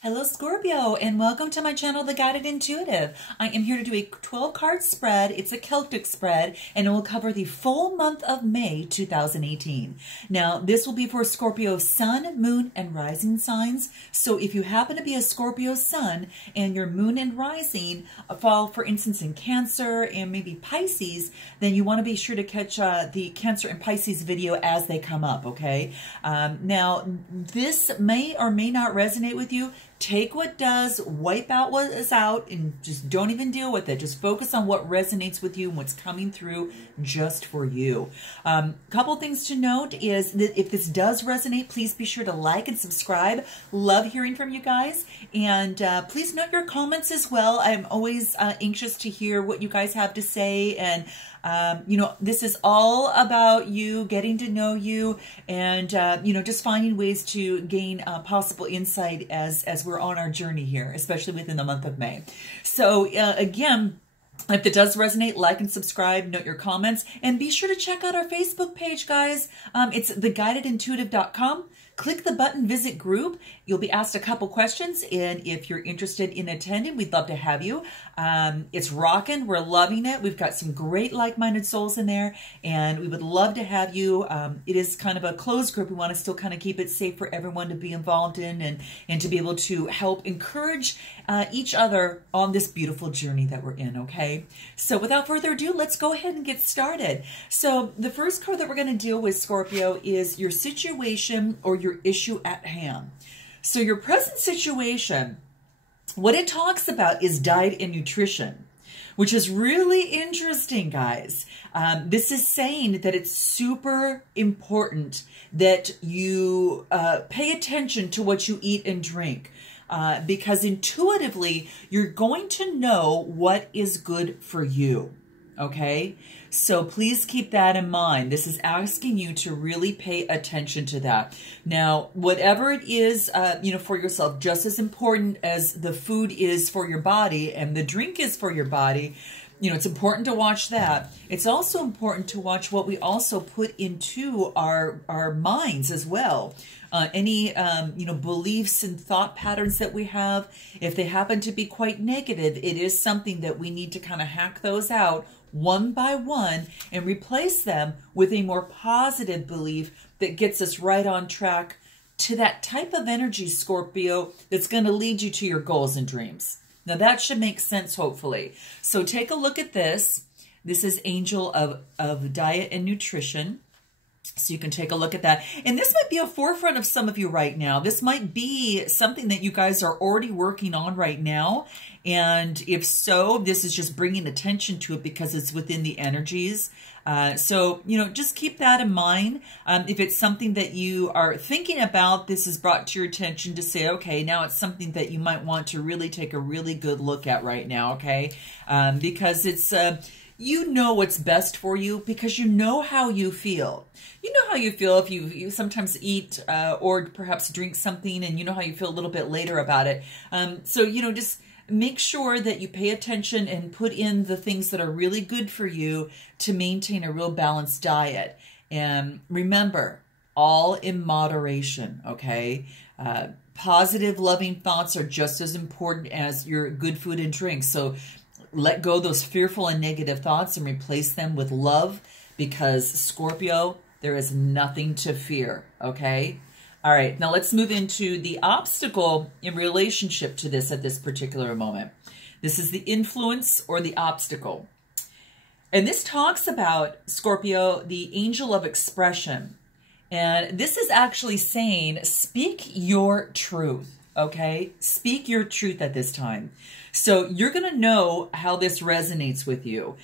Hello Scorpio, and welcome to my channel, The Guided Intuitive. I am here to do a 12-card spread. It's a Celtic spread, and it will cover the full month of May 2018. Now, this will be for Scorpio sun, moon, and rising signs. So if you happen to be a Scorpio sun and your moon and rising fall, for instance, in Cancer and maybe Pisces, then you want to be sure to catch the Cancer and Pisces video as they come up, okay? Now, this may or may not resonate with you. Take what does, wipe out what is out, and just don't even deal with it. Just focus on what resonates with you and what's coming through just for you. Couple things to note is that if this does resonate, please be sure to like and subscribe. Love hearing from you guys. And please note your comments as well. I'm always anxious to hear what you guys have to say. And you know, this is all about you, getting to know you, and you know, just finding ways to gain possible insight as we're on our journey here, especially within the month of May. So again, if it does resonate, like and subscribe, note your comments, and be sure to check out our Facebook page, guys. It's theguidedintuitive.com. Click the button Visit Group. You'll be asked a couple questions, and if you're interested in attending, we'd love to have you. It's rocking. We're loving it. We've got some great like-minded souls in there, and we would love to have you. It is kind of a closed group. We want to still kind of keep it safe for everyone to be involved in and to be able to help encourage each other on this beautiful journey that we're in, okay? So without further ado, let's go ahead and get started. So the first card that we're going to deal with, Scorpio, is your situation or your issue at hand. So your present situation, what it talks about is diet and nutrition, which is really interesting, guys. This is saying that it's super important that you pay attention to what you eat and drink, because intuitively you're going to know what is good for you. Okay, so please keep that in mind. This is asking you to really pay attention to that. Now, whatever it is, you know, for yourself, just as important as the food is for your body and the drink is for your body, you know, it's important to watch that. It's also important to watch what we also put into our minds as well. Any, you know, beliefs and thought patterns that we have, if they happen to be quite negative, it is something that we need to kind of hack those out one by one and replace them with a more positive belief that gets us right on track to that type of energy, Scorpio, that's going to lead you to your goals and dreams. Now that should make sense, hopefully. So take a look at this. This is Angel of Diet and Nutrition. So you can take a look at that. And this might be a forefront of some of you right now. This might be something that you guys are already working on right now. And if so, this is just bringing attention to it because it's within the energies. So, you know, just keep that in mind. If it's something that you are thinking about, this is brought to your attention to say, okay, now it's something that you might want to really take a really good look at right now, okay? Because it's... you know what's best for you because you know how you feel. You know how you feel if you sometimes eat or perhaps drink something, and you know how you feel a little bit later about it. So, you know, just make sure that you pay attention and put in the things that are really good for you to maintain a real balanced diet. And remember, all in moderation, okay? Positive, loving thoughts are just as important as your good food and drink. So let go of those fearful and negative thoughts and replace them with love, because Scorpio, there is nothing to fear, okay? All right, now let's move into the obstacle in relationship to this at this particular moment. This is the influence or the obstacle. And this talks about, Scorpio, the angel of expression. And this is actually saying, speak your truth. Okay, speak your truth at this time. So you're going to know how this resonates with you.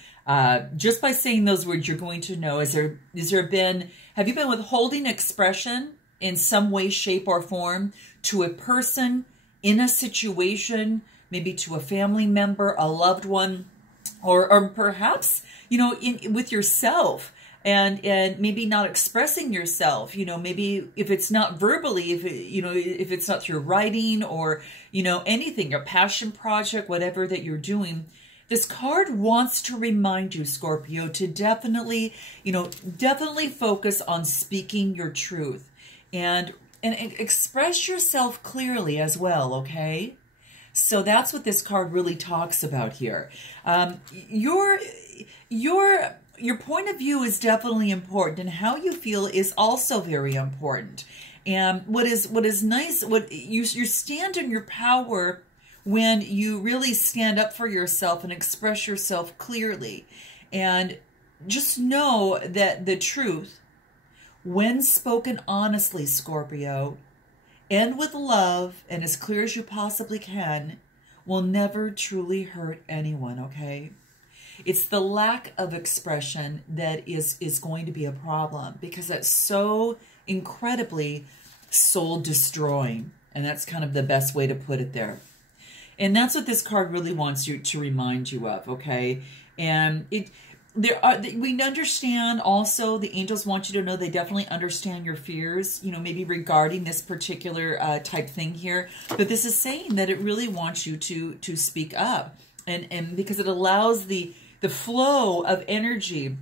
Just by saying those words, you're going to know, have you been withholding expression in some way, shape, or form to a person, in a situation, maybe to a family member, a loved one, or perhaps, you know, with yourself? And maybe not expressing yourself, you know, maybe if it's not verbally, if it's not through writing or, you know, anything, your passion project, whatever that you're doing, this card wants to remind you, Scorpio, to definitely, you know, definitely focus on speaking your truth. And and express yourself clearly as well, okay? So that's what this card really talks about here. Your point of view is definitely important, and how you feel is also very important. And what is nice, you stand in your power when you really stand up for yourself and express yourself clearly. And just know that the truth, when spoken honestly, Scorpio, and with love and as clear as you possibly can, will never truly hurt anyone, okay? It's the lack of expression that is going to be a problem, because that's so incredibly soul destroying. And that's kind of the best way to put it there. And that's what this card really wants you to remind you of, okay? And we understand also, the angels want you to know they definitely understand your fears, you know, maybe regarding this particular type thing here. But this is saying that it really wants you to speak up. And because it allows the flow of energy,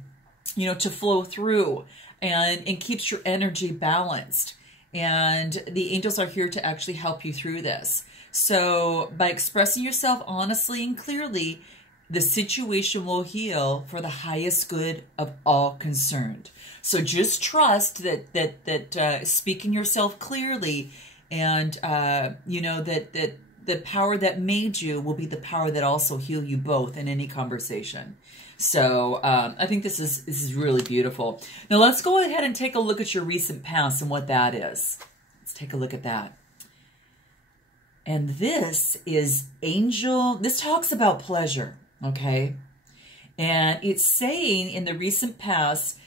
you know, to flow through, and keeps your energy balanced. And the angels are here to actually help you through this. So by expressing yourself honestly and clearly, the situation will heal for the highest good of all concerned. So just trust that speaking yourself clearly, and you know, that the power that made you will be the power that also heal you both in any conversation. So I think this is really beautiful. Now let's go ahead and take a look at your recent past and what that is. Let's take a look at that. And this is angel. This talks about pleasure, okay? And it's saying in the recent past,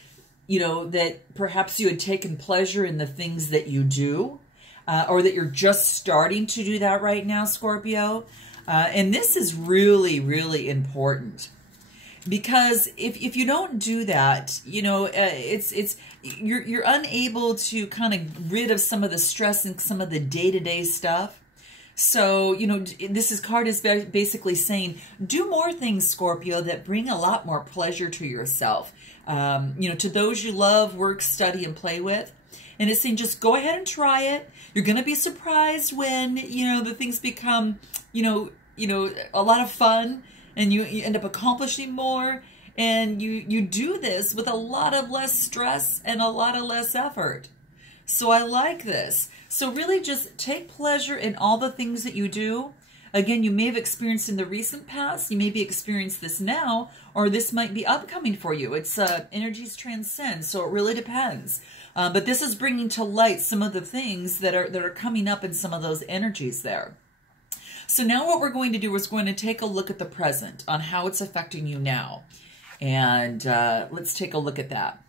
you know, that perhaps you had taken pleasure in the things that you do, or that you're just starting to do that right now, Scorpio. And this is really, really important. Because if you don't do that, you know, you're unable to kind of rid of some of the stress and some of the day-to-day stuff. So, you know, card is basically saying, do more things, Scorpio, that bring a lot more pleasure to yourself. You know, to those you love, work, study, and play with. And it's saying, just go ahead and try it. You're going to be surprised when, you know, the things become, you know, a lot of fun, and you end up accomplishing more. And you do this with a lot of less stress and a lot of less effort. So I like this. So really just take pleasure in all the things that you do. Again, you may have experienced in the recent past, you may be experiencing this now, or this might be upcoming for you. It's energies transcend, so it really depends. But this is bringing to light some of the things that are coming up in some of those energies there. So now what we're going to do is we're going to take a look at the present on how it's affecting you now. And let's take a look at that.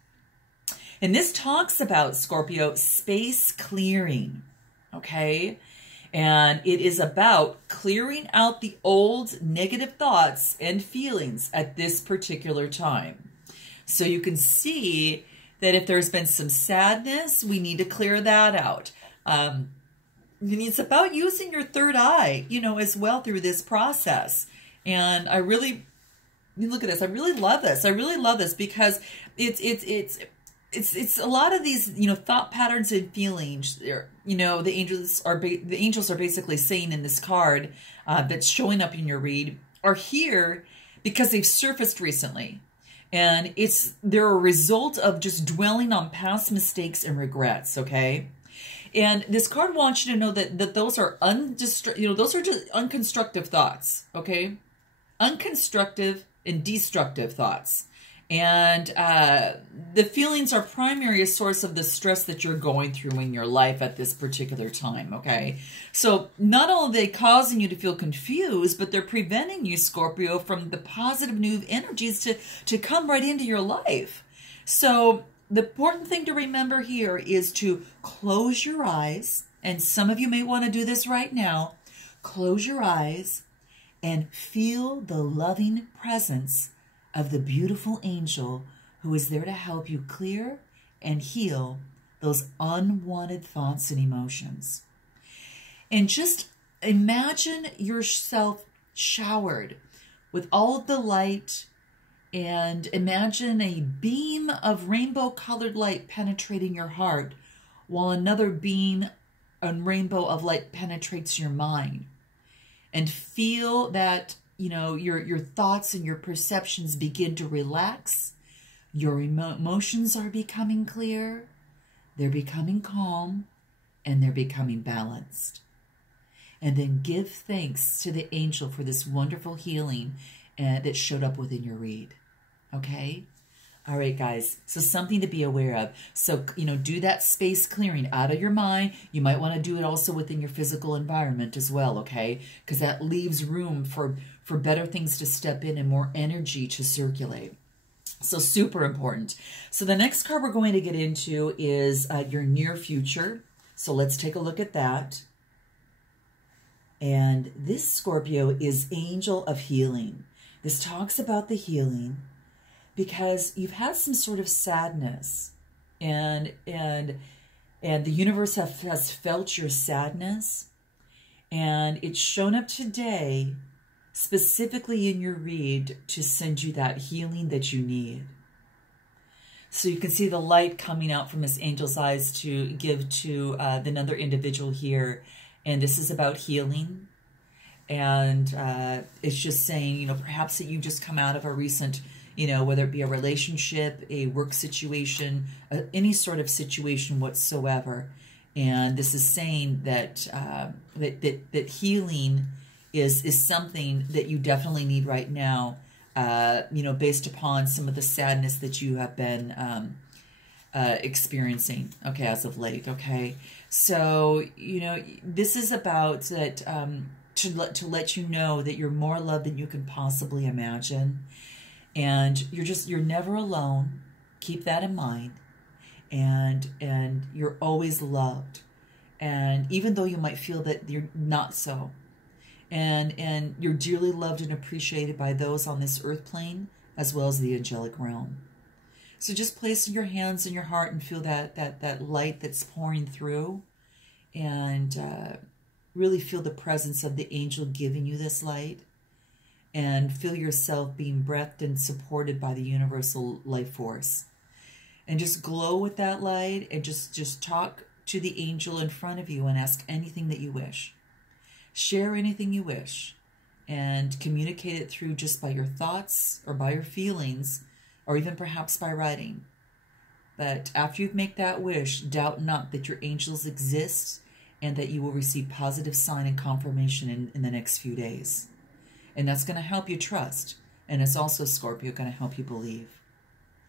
And this talks about, Scorpio, space clearing, okay? And it is about clearing out the old negative thoughts and feelings at this particular time. So you can see that if there's been some sadness, we need to clear that out. And it's about using your third eye, you know, as well through this process. And I really, look at this. I really love this. I really love this because it's a lot of these, you know, thought patterns and feelings. You know, the angels are basically saying in this card that's showing up in your read are here because they've surfaced recently, and they're a result of just dwelling on past mistakes and regrets. Okay, and this card wants you to know that those are those are just unconstructive thoughts. Okay, unconstructive and destructive thoughts. And the feelings are primary a source of the stress that you're going through in your life at this particular time, okay? So not only are they causing you to feel confused, but they're preventing you, Scorpio, from the positive new energies to come right into your life. So the important thing to remember here is to close your eyes, and some of you may want to do this right now. Close your eyes and feel the loving presence of the beautiful angel who is there to help you clear and heal those unwanted thoughts and emotions. And just imagine yourself showered with all of the light, and imagine a beam of rainbow-colored light penetrating your heart while another beam and rainbow of light penetrates your mind. And feel that, you know, your thoughts and your perceptions begin to relax. Your emotions are becoming clear. They're becoming calm. And they're becoming balanced. And then give thanks to the angel for this wonderful healing that showed up within your read. Okay? All right, guys. So something to be aware of. So, you know, do that space clearing out of your mind. You might want to do it also within your physical environment as well, okay? Because that leaves room for better things to step in and more energy to circulate. So super important. So the next card we're going to get into is your near future. So let's take a look at that. And this, Scorpio, is Angel of Healing. This talks about the healing because you've had some sort of sadness, and the universe has felt your sadness, and it's shown up today specifically in your read to send you that healing that you need. So you can see the light coming out from this angel's eyes to give to another individual here. And this is about healing. And it's just saying, you know, perhaps that you just come out of a recent, you know, whether it be a relationship, a work situation, any sort of situation whatsoever. And this is saying that that healing is something that you definitely need right now, you know, based upon some of the sadness that you have been experiencing, okay, as of late, okay? So, you know, this is about that, to let you know that you're more loved than you can possibly imagine. And you're never alone. Keep that in mind. And you're always loved. And even though you might feel that you're not so, and you're dearly loved and appreciated by those on this earth plane as well as the angelic realm. So just place your hands in your heart and feel that light that's pouring through, and really feel the presence of the angel giving you this light, and feel yourself being breathed and supported by the universal life force. And just glow with that light, and just talk to the angel in front of you and ask anything that you wish. Share anything you wish, and communicate it through just by your thoughts or by your feelings, or even perhaps by writing. But after you make that wish, doubt not that your angels exist and that you will receive positive sign and confirmation in the next few days. And that's going to help you trust. And it's also, Scorpio, going to help you believe.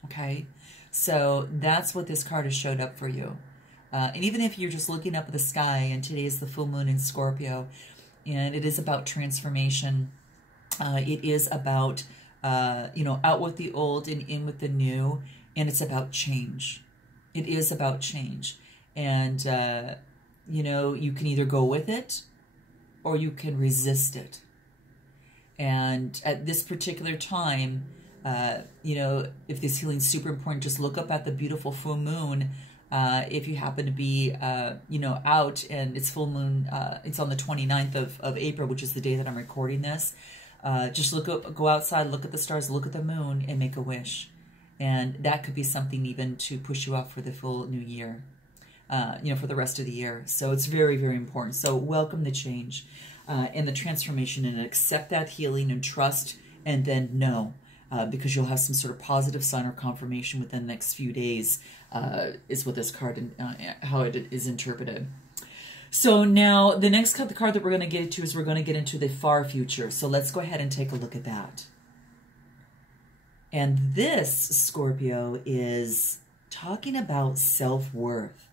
Okay? So that's what this card has showed up for you. And even if you're just looking up at the sky, and today is the full moon in Scorpio, and it is about transformation. It is about, you know, out with the old and in with the new. And it's about change. It is about change. And, you know, you can either go with it or you can resist it. And at this particular time, you know, if this healing's super important, just look up at the beautiful full moon. If you happen to be, you know, out and it's full moon, it's on the 29th of April, which is the day that I'm recording this. Just look up, go outside, look at the stars, look at the moon, and make a wish. And that could be something even to push you off for the full new year, you know, for the rest of the year. So it's very, very important. So welcome the change and the transformation, and accept that healing and trust, and then know. Because you'll have some sort of positive sign or confirmation within the next few days, is what this card and how it is interpreted. So now the next card, the card that we're going to get into, is we're going to get into the far future. So let's go ahead and take a look at that. And this, Scorpio, is talking about self-worth.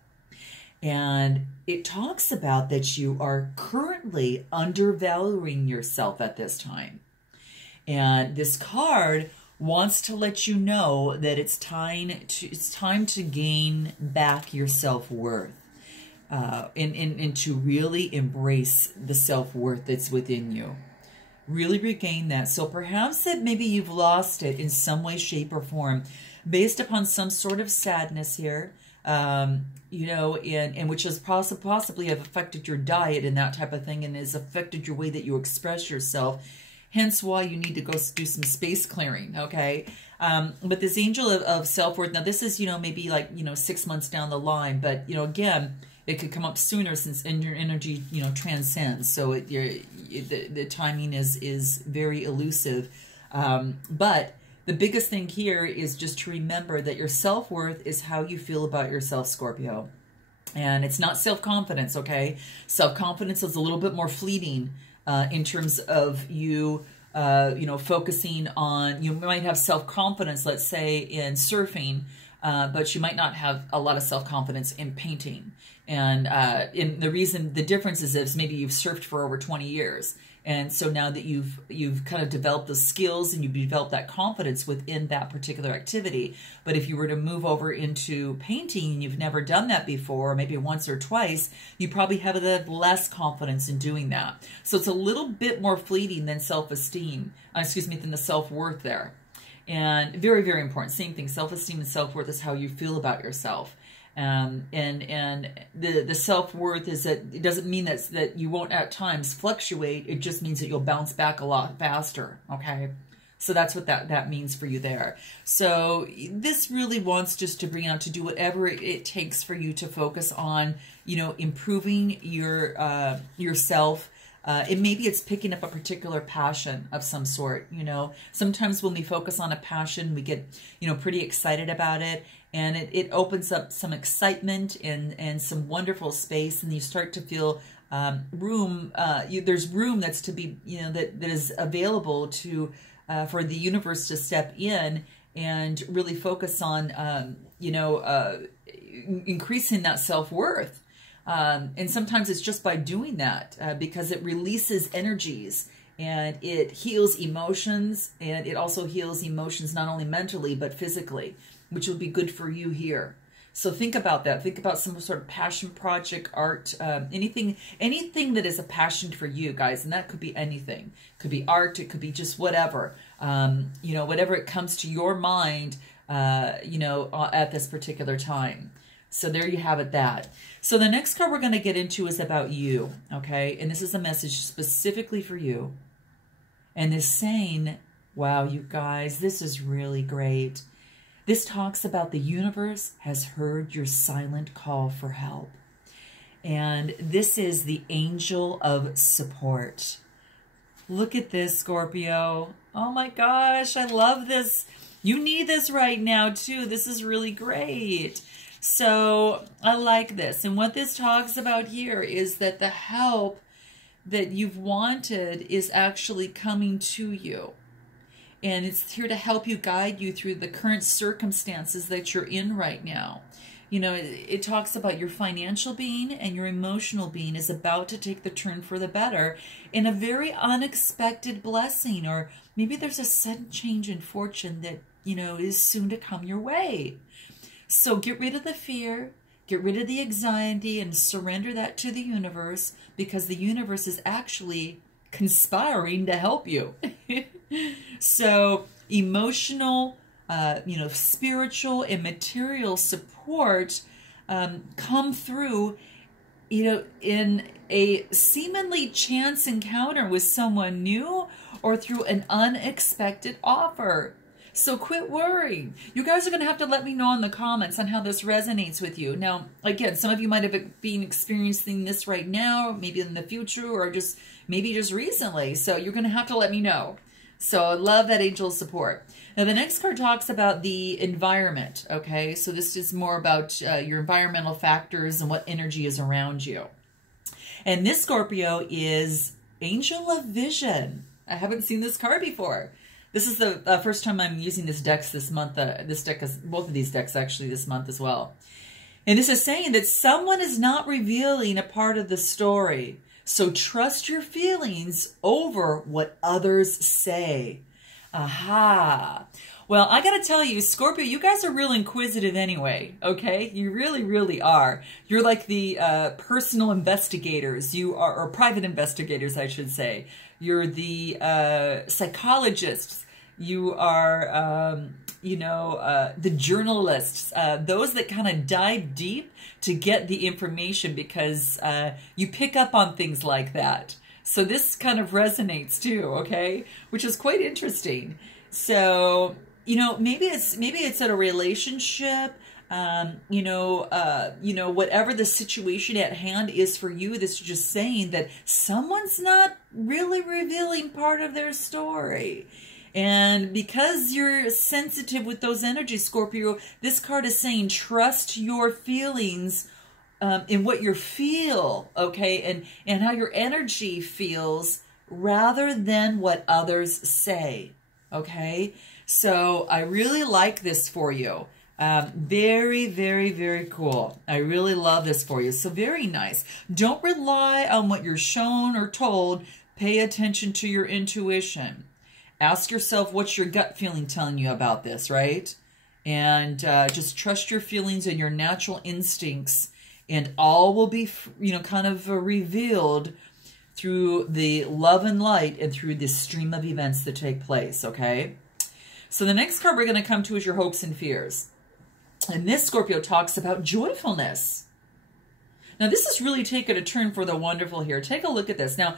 And it talks about that you are currently undervaluing yourself at this time. And this card wants to let you know that it's time to gain back your self-worth, and to really embrace the self-worth that's within you. Really regain that. So perhaps that maybe you've lost it in some way, shape, or form, based upon some sort of sadness here, you know, and which has possibly have affected your diet and that type of thing, and has affected your way that you express yourself. Hence why you need to go do some space clearing, okay? But this angel of self-worth, now this is, maybe like, 6 months down the line, but, again, it could come up sooner since your energy, transcends. So the timing is very elusive. But the biggest thing here is just to remember that your self-worth is how you feel about yourself, Scorpio. And it's not self-confidence, okay? Self-confidence is a little bit more fleeting in terms of you, focusing on, you might have self-confidence, let's say, in surfing, but you might not have a lot of self-confidence in painting. And the difference is maybe you've surfed for over 20 years. And so now that you've kind of developed the skills and you've developed that confidence within that particular activity. But if you were to move over into painting and you've never done that before, maybe once or twice, you probably have less confidence in doing that. So it's a little bit more fleeting than self-esteem, than the self-worth there. And very, very important. Same thing, self-esteem and self-worth is how you feel about yourself. And the self-worth is that it doesn't mean that you won't at times fluctuate. It just means that you'll bounce back a lot faster. Okay. So that's what that means for you there. So this really wants just to bring out to do whatever it takes for you to focus on, improving yourself. And maybe it's picking up a particular passion of some sort. Sometimes when we focus on a passion, we get, pretty excited about it. And it opens up some excitement and some wonderful space, and you start to feel room. There's room that's to be, that is available to for the universe to step in and really focus on, increasing that self-worth. And sometimes it's just by doing that because it releases energies. And it heals emotions, and it also heals emotions not only mentally but physically, which will be good for you here. So think about that. Think about some sort of passion project, art, anything that is a passion for you guys. And that could be anything. It could be art. It could be just whatever. Whatever it comes to your mind, at this particular time. So there you have it, that. So the next card we're going to get into is about you, okay? And this is a message specifically for you. And it's saying, wow, you guys, this is really great. This talks about the universe has heard your silent call for help. And this is the angel of support. Look at this, Scorpio. Oh my gosh, I love this. You need this right now too. This is really great. So I like this. And what this talks about here is that the help that you've wanted is actually coming to you. And it's here to help you, guide you through the current circumstances that you're in right now. It talks about your financial being and your emotional being is about to take the turn for the better in a very unexpected blessing, or maybe there's a sudden change in fortune that, is soon to come your way. So get rid of the fear, get rid of the anxiety, and surrender that to the universe, because the universe is actually conspiring to help you. So emotional, spiritual and material support come through, in a seemingly chance encounter with someone new or through an unexpected offer. So quit worrying. You guys are going to have to let me know in the comments on how this resonates with you. Now, again, some of you might have been experiencing this right now, maybe in the future, or maybe just recently. So you're going to have to let me know. So I love that angel support. Now, the next card talks about the environment, okay? So this is more about your environmental factors and what energy is around you. And this, Scorpio, is Angel of Vision. I haven't seen this card before. This is the first time I'm using this deck this month. This deck is both of these decks actually this month as well. And this is saying that someone is not revealing a part of the story. So trust your feelings over what others say. Aha. Well, I got to tell you, Scorpio, you guys are real inquisitive anyway, okay? You really, really are. You're like the personal investigators. You are, or private investigators, I should say. You're the psychologists. You are, the journalists, those that kind of dive deep to get the information, because you pick up on things like that. So this kind of resonates too, okay? Which is quite interesting. So, you know, maybe it's at a relationship, whatever the situation at hand is for you, this is just saying that someone's not really revealing part of their story. And because you're sensitive with those energies, Scorpio, this card is saying trust your feelings in what you feel, okay, and how your energy feels rather than what others say, okay? So I really like this for you. Very, very, very cool. I really love this for you. So very nice. Don't rely on what you're shown or told. Pay attention to your intuition. Ask yourself, what's your gut feeling telling you about this, right? And just trust your feelings and your natural instincts, and all will be, kind of revealed through the love and light and through this stream of events that take place, okay? So the next card we're going to come to is your hopes and fears. And this, Scorpio, talks about joyfulness. Now, this is really taking a turn for the wonderful here. Take a look at this. Now,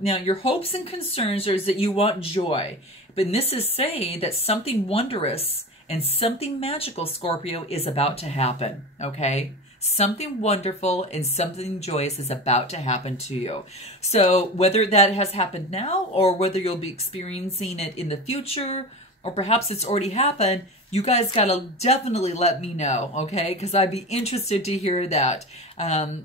your hopes and concerns is that you want joy. But this is saying that something wondrous and something magical, Scorpio, is about to happen, okay? Something wonderful and something joyous is about to happen to you. So whether that has happened now or whether you'll be experiencing it in the future, or perhaps it's already happened, you guys got to definitely let me know, okay? Because I'd be interested to hear that.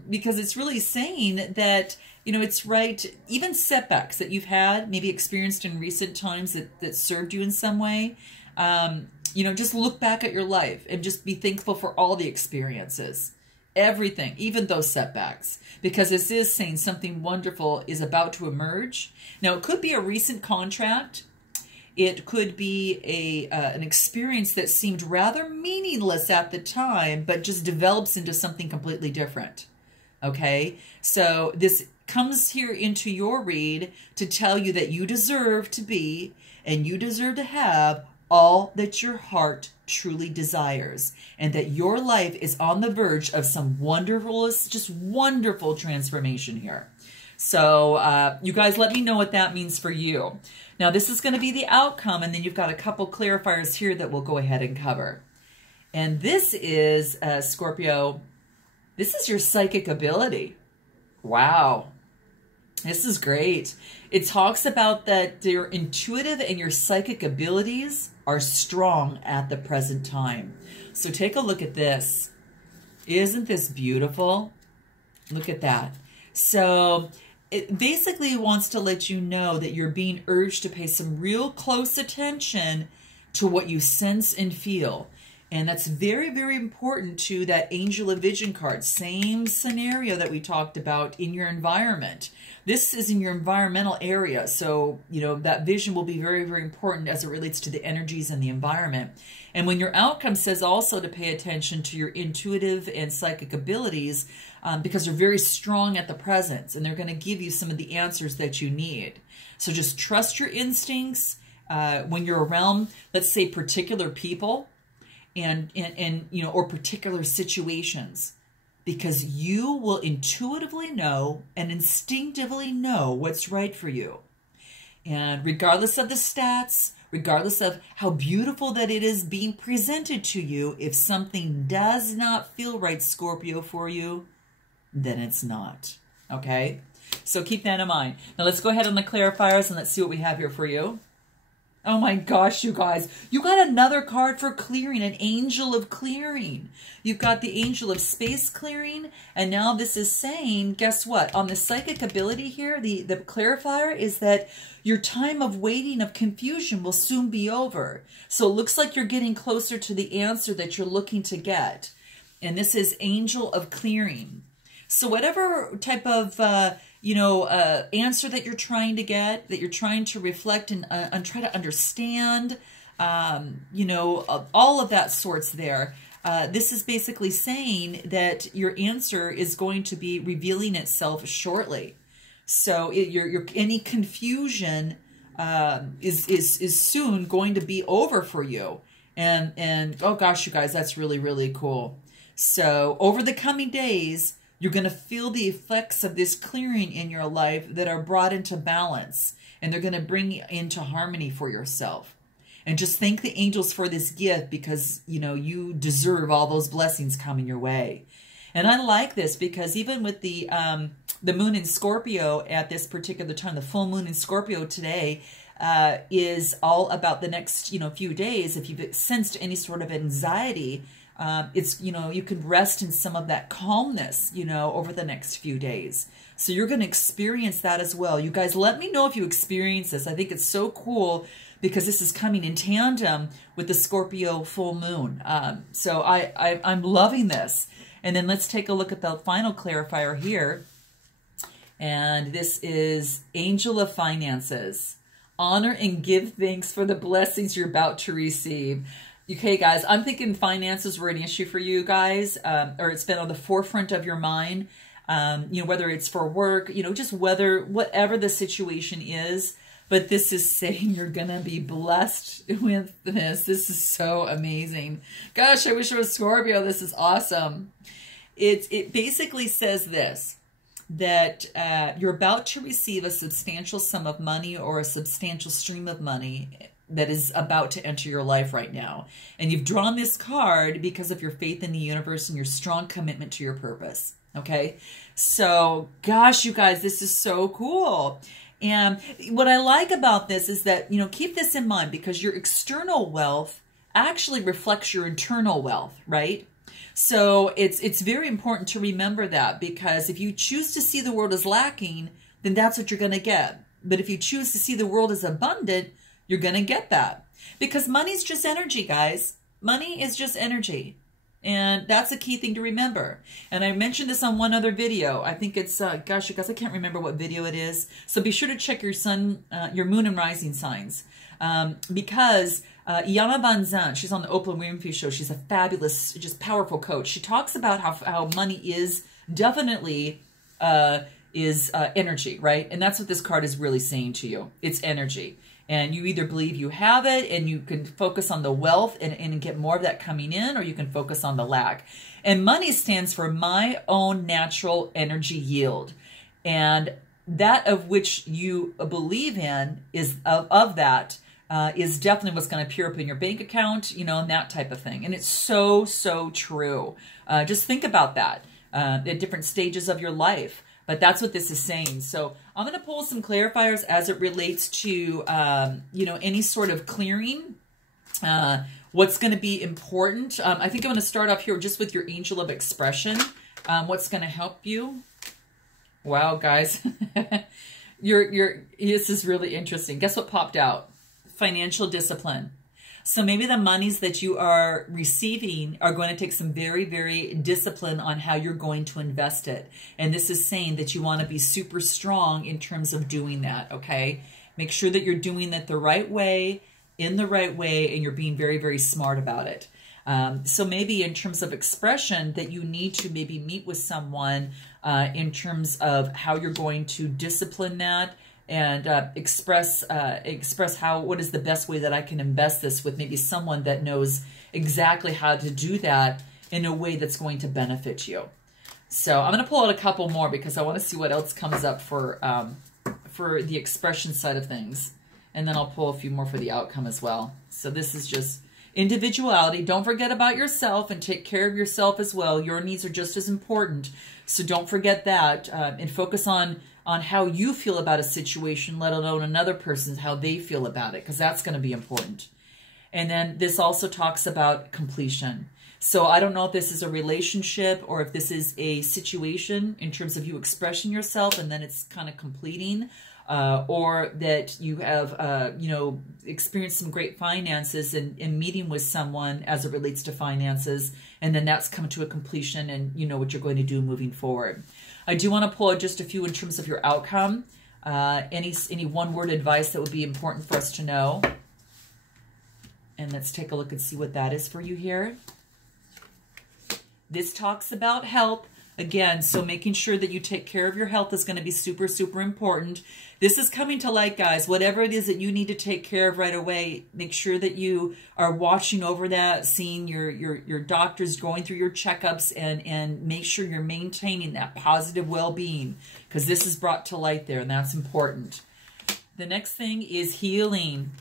Because it's really saying that, it's right, even setbacks that you've had, maybe experienced in recent times that served you in some way, just look back at your life and just be thankful for all the experiences. Everything, even those setbacks. Because this is saying something wonderful is about to emerge. Now, it could be a recent contract. It could be an experience that seemed rather meaningless at the time, but just develops into something completely different. Okay? So this comes here into your read to tell you that you deserve to be and you deserve to have all that your heart truly desires, and that your life is on the verge of some wonderful, just wonderful transformation here. So you guys let me know what that means for you. Now, this is going to be the outcome, and then you've got a couple clarifiers here that we'll go ahead and cover. And this is, Scorpio, this is your psychic ability. Wow. This is great. It talks about that your intuitive and your psychic abilities are strong at the present time. So take a look at this. Isn't this beautiful? Look at that. So it basically wants to let you know that you're being urged to pay some real close attention to what you sense and feel. And that's very, very important to that Angel of Vision card. Same scenario that we talked about in your environment. This is in your environmental area. So, that vision will be very, very important as it relates to the energies and the environment. And when your outcome says also to pay attention to your intuitive and psychic abilities, because they're very strong at the present, and they're going to give you some of the answers that you need. So just trust your instincts when you're around, let's say, particular people, and or particular situations, because you will intuitively know and instinctively know what's right for you. And regardless of the stats, regardless of how beautiful that it is being presented to you, if something does not feel right, Scorpio, for you, then it's not. Okay? So keep that in mind. Now let's go ahead on the clarifiers and let's see what we have here for you. Oh my gosh, you guys. You got another card for clearing, an angel of clearing. You've got the angel of space clearing, and now this is saying, guess what? On the psychic ability here, the clarifier is that your time of waiting of confusion will soon be over. So it looks like you're getting closer to the answer that you're looking to get. And this is angel of clearing. So whatever type of answer that you're trying to get, that you're trying to reflect and try to understand, all of that sorts there. This is basically saying that your answer is going to be revealing itself shortly. So any confusion is soon going to be over for you. And oh gosh, you guys, that's really, really cool. So over the coming days, You're going to feel the effects of this clearing in your life that are brought into balance, and they're going to bring you into harmony for yourself. And just thank the angels for this gift, because, you know, you deserve all those blessings coming your way. And I like this because even with the moon in Scorpio at this particular time, the full moon in Scorpio today is all about the next, you know, few days. If you've sensed any sort of anxiety, it's, you know, you can rest in some of that calmness, you know, over the next few days. So you're going to experience that as well. You guys, let me know if you experience this. I think it's so cool because this is coming in tandem with the Scorpio full moon. So I'm loving this. And then let's take a look at the final clarifier here. And this is Angel of Finances. Honor and give thanks for the blessings you're about to receive. Okay, guys, I'm thinking finances were an issue for you guys, or it's been on the forefront of your mind, you know, whether it's for work, you know, just whatever the situation is. But this is saying you're going to be blessed with this. This is so amazing. Gosh, I wish it was Scorpio. This is awesome. It basically says this, that you're about to receive a substantial sum of money or a substantial stream of money that is about to enter your life right now. And you've drawn this card because of your faith in the universe and your strong commitment to your purpose. Okay? So, gosh, you guys, this is so cool. And what I like about this is that, you know, keep this in mind, because your external wealth actually reflects your internal wealth, right? So it's very important to remember that, because if you choose to see the world as lacking, then that's what you're going to get. But if you choose to see the world as abundant, you're going to get that. Because money's just energy, guys. Money is just energy. And that's a key thing to remember. And I mentioned this on one other video. I think it's, gosh, you guys, I can't remember what video it is. So be sure to check your sun, your moon and rising signs. Because Iyanla Vanzant, she's on the Oprah Winfrey Show. She's a fabulous, just powerful coach. She talks about how money is definitely energy, right? And that's what this card is really saying to you. It's energy. And you either believe you have it and you can focus on the wealth and get more of that coming in, or you can focus on the lack. And money stands for my own natural energy yield. And that of which you believe in is is definitely what's going to appear up in your bank account, you know, and that type of thing. And it's so, so true. Just think about that at different stages of your life. But that's what this is saying. So I'm going to pull some clarifiers as it relates to, you know, any sort of clearing. What's going to be important. I think I'm going to start off here just with your angel of expression. What's going to help you. Wow, guys. This is really interesting. Guess what popped out? Financial discipline. So maybe the monies that you are receiving are going to take some very, very discipline on how you're going to invest it. And this is saying that you want to be super strong in terms of doing that, okay? Make sure that you're doing it the right way, in the right way, and you're being very, very smart about it. So maybe in terms of expression, that you need to maybe meet with someone in terms of how you're going to discipline that, and express what is the best way that I can invest this with maybe someone that knows exactly how to do that in a way that's going to benefit you. So I'm going to pull out a couple more because I want to see what else comes up for the expression side of things. And then I'll pull a few more for the outcome as well. So this is just individuality. Don't forget about yourself and take care of yourself as well. Your needs are just as important. So don't forget that, and focus on how you feel about a situation, let alone another person's, how they feel about it, because that's going to be important. And then this also talks about completion. So I don't know if this is a relationship or if this is a situation in terms of you expressing yourself and then it's kind of completing, or that you have, you know, experienced some great finances and meeting with someone as it relates to finances, and then that's come to a completion and you know what you're going to do moving forward. I do want to pull out just a few in terms of your outcome. Any one-word advice that would be important for us to know. And let's take a look and see what that is for you here. This talks about help. Again, so making sure that you take care of your health is going to be super, super important. This is coming to light, guys. Whatever it is that you need to take care of right away, make sure that you are watching over that, seeing your doctors, going through your checkups, and make sure you're maintaining that positive well-being, because this is brought to light there, and that's important. The next thing is healing.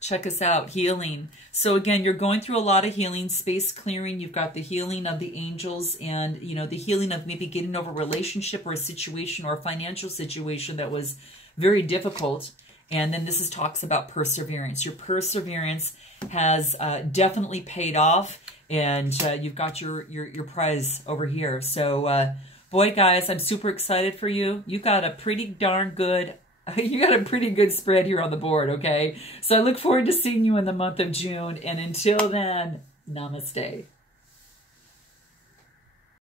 Check us out, healing. So again, you're going through a lot of healing, space clearing. You've got the healing of the angels and, you know, the healing of maybe getting over a relationship or a situation or a financial situation that was very difficult. And then this talks about perseverance. Your perseverance has definitely paid off, and you've got your prize over here. So, boy, guys, I'm super excited for you. You got a pretty darn good you got a pretty good spread here on the board, okay? So I look forward to seeing you in the month of June. And until then, namaste.